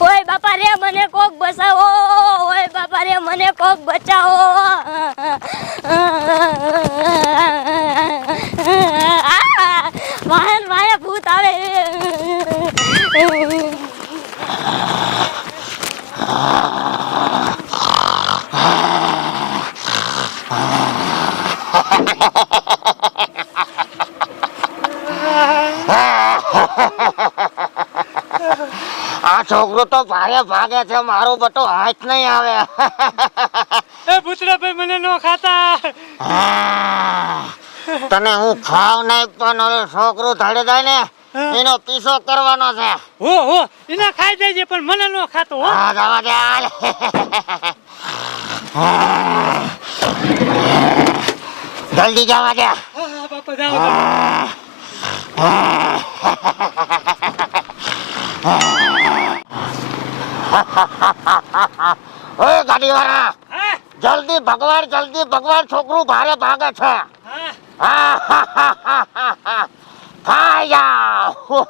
ઓય બાપા રે મને કોક બચાવો ઓય બાપા રે મને કોક બચાવો વાહન વાહે ભૂત આવે આ છોકરો તો ભારે ભાગે છે મારો બટો હાથ નહીં આવે એ ભૂતડા ભાઈ મને નો ખાતા તને હું ખાવ નહીં પણ હવે છોકરો ધડે જાય ને એનો પીછો કરવાનો છે હો એના ખાઈ જાય પણ મને નો ખાતો હો હા જવા દે હાલ જલ્દી જવા દે બાપા જાઓ ઓય ગાડી વાળા જલ્દી ભગવાન છોકરું ભારે ભાગે છે ખાઈ જાઓ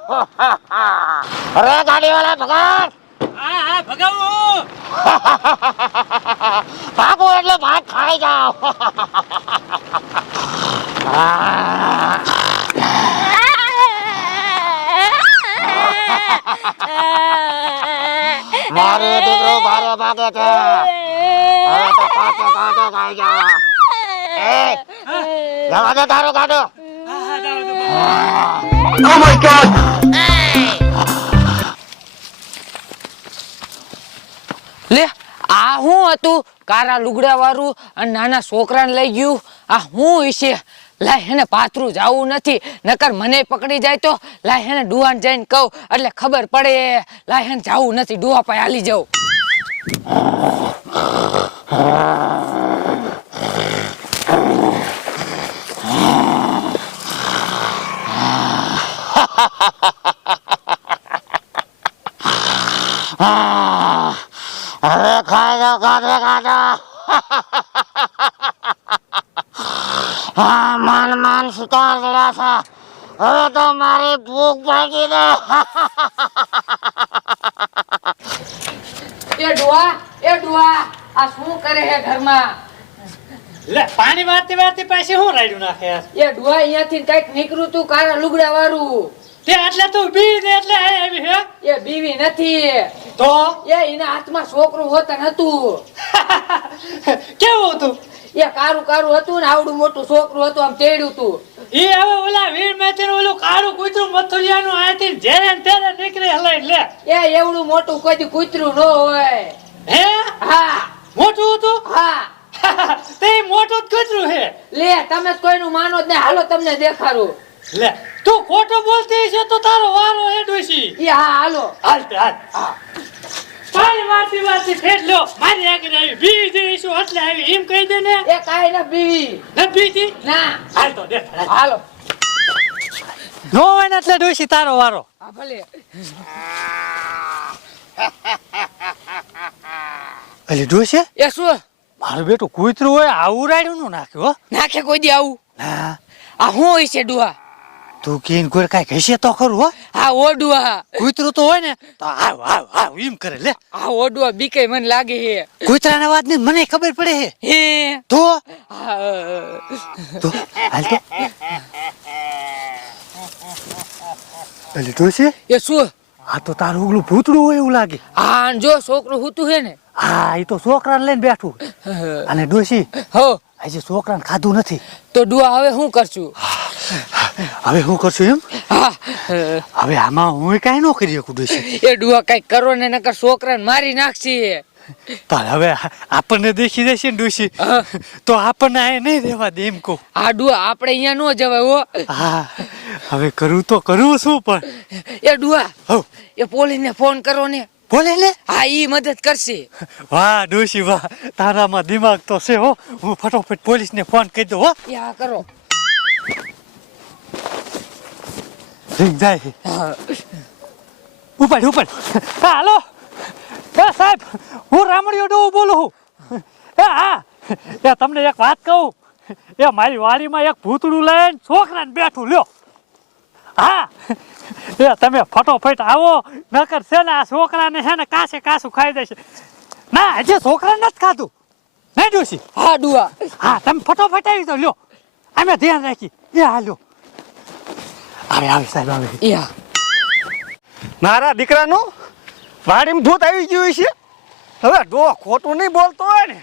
અરે ગાડી વાળા ભગવાન હા ભગાવું ભાગો એટલે ભાગ ખાઈ જાઓ મારે દીકરો ભારે ભાગે છે હવે તો પાછો ખાઈ જાઓ જવા દે તારો ગાડો Oh my God! લે આ હું હતું કારા લુગડા વાળું અને નાના છોકરાને લઈ ગયું આ હું હશે લાય હેને પાથરું જાવું નથી નકર મને પકડી જાય તો લાય હેને ડુહાને જઈને કહું એટલે ખબર પડે લાય હેને જાવું નથી ડુહા પાસે હાલી જાઉં હવે ખાઈ જાઓ ખાધો માન શિકાર ચડ્યા છે હવે તો મારી ભૂખ ભાગી દે એ ડુહા આ શું કરે હે ઘરમાં લે પાણી વારતી પાછી હું રાડ્યું નાખે એ ડુહા અહીંયાથી કઈક નીકળ્યું તું કારા લુગડા વાળું તે એટલે તું બી દે એટલે આવી હે એ બીવી નથી તો એ એના હાથમાં છોકરું હોતા નતું કેવું હતું એ કારું હતું ને આવડું મોટું છોકરું હતું આમ તેડ્યું તું ઈ હવે ઓલા વીર મેથી ઓલું કાળું કૂતરું મથુરિયાનું આથી જેરે ને તેરે નીકળે હલાઈ લે એ એવડું મોટું કોઈ કૂતરું ન હોય હે હા મોટું હતું હા તે મોટું જ કૂતરું હે લે તમે કોઈનું માનો જ નહીં હાલો તમને દેખાડું લે તું ખોટું બોલતી છે તો તારો વારો હે ડોશી એ હા હાલો હાલ પાણી વારતી ફેટ લ્યો મારી આગળ આવી બી જઈશું એટલે આવી એમ કહી દે ને એ કાઈ ના બીવી ન બીજી ના હાલ તો દેખ હાલો નો હોય ને એટલે ડોશી તારો વારો હા ભલે અલી ડોશી એ શું મારું બેટું કૂતરું હોય આવું રાડ્યું નું નાખ્યું નાખે કોઈ દી આવું ના આ હું હોય છે ડુહા તું કીન કોઈ કઈ કહેશે તો ખરું હો હા ઓડુઆ કૂતરું તો હોય ને તો આવ એમ કરે લે આ ઓડુઆ બીકે મને લાગે હે કૂતરાના વાત ની મને ખબર પડે હે હે તો હા. તો હાલ તો અલી ડોશી એ શું આ તો તારું ઉગલું ભૂતડું હોય એવું લાગે હા જો છોકરું હુતું હે ને હા એ તો છોકરાને લઈને બેઠું અને ડોશી હો આજે છોકરાને ખાધું નથી તો ડુઆ હવે શું કરશું હવે હું કરશું એમ હા હવે આમાં હું કાંઈ ન કરી શકું ડોશી એ ડુઆ કઈ કરો ને નકર છોકરાને મારી નાખશે પણ હવે આપણને દેખી જશે ને ડોશી તો આપણને આ નહીં રહેવા દે એમ કહું આ ડુઆ આપણે અહીંયા નો જવાય હો હા હવે કરું તો કરું શું પણ એ ડુઆ હો એ પોલીસને ફોન કરો ને બોલે લે હા ઈ મદદ કરશે વાહ ડોશી વાહ તારામાં દિમાગ તો છે હો હું ફટોફટ પોલીસને ફોન કરી દઉં હો એ હા કરો રિંગ જાય હા. ઉપાડ હા હાલો એ સાહેબ હું રામડિયો ડોવ બોલું છું હા એ તમને એક વાત કહું એ મારી વાડીમાં એક ભૂતડું લઈને છોકરાને બેઠું લ્યો હા એ તમે ફટોફટ આવો નકર છે ને આ છોકરાને છે ને કાસે કાસું ખાઈ દેશે ના હજી છોકરા નથી ખાધું નહીં ડોશી હા ડુઆ હા તમે ફટોફટ આવી તો લ્યો અમે ધ્યાન રાખી એ હા લ્યો આવે આવે સાહેબ આવે યા મારા દીકરાનું વાડીમાં ભૂત આવી ગયું છે હવે ડો ખોટું નહીં બોલતો હોય ને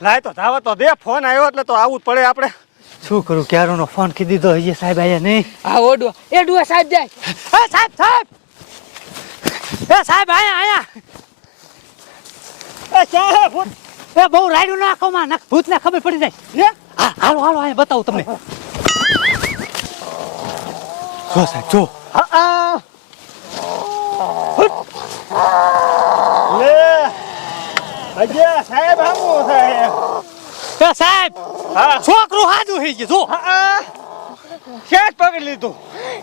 લાય તો ધાવા તો દે ફોન આવ્યો એટલે તો આવવું જ પડે આપણે શું કરું ક્યારોનો ફોન કી દીધો હજી સાહેબ આયા નહીં હા ઓ ડુઆ એ ડુઆ સાહેબ જાય એ સાહેબ સાહેબ એ સાહેબ આયા આયા એ ક્યાં હે ભૂત એ બહુ રાડ્યું નાખો માં નાખ ભૂતને ખબર પડી જાય હે હા હાલો હાલો અહીંયા બતાવું તમને જો સાહેબ જો હા લે અજય સાહેબ આવું સાહેબ એ સાહેબ હા છોકરું હાજુ થઈ ગયું જો હા શેઠ પકડી લીધું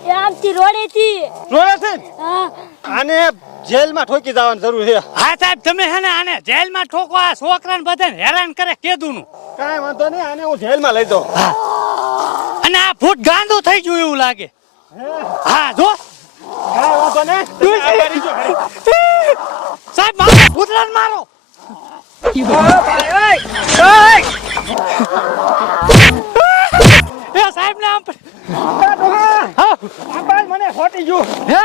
એ આમથી રોડેથી રોડે છે ને? હા આને જેલમાં ઠોકી જવાની જરૂર છે હા સાહેબ તમે હે ને આને જેલમાં ઠોકો આ છોકરાને બધાને હેરાન કરે કેદુનું કાંઈ વાંધો નહીં આને હું જેલમાં લઈ દઉં અને આ ભૂત ગાંડું થઈ ગયું એવું લાગે હા જો કાંઈ વાંધો નહીં તમે આગળ રીજો ઘડી. સાહેબ મારો ભૂતરાને મારો એ સાહેબ ને આમ હા આબાજ મને ખોટી ગયું હે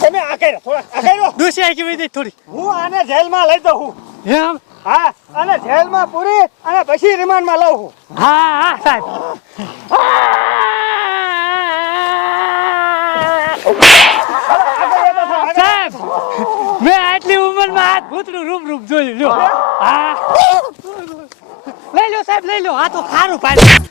તમે આ કર્યો થોડા આ કર્યો દોશી આવી ગઈ વઈ થોડી હું આને જેલમાં લઈ દઉં છું એમ હા અને જેલમાં પૂરી અને પછી રિમાન્ડમાં લઉં છું હા હા સાહેબ સાહેબ મેં આટલી ઉંમરમાં આ ભૂતનું રૂપ રૂપ જોયું લ્યો હા લઈ લો સાહેબ લઈ લો આ તો ખારું પાડ્યું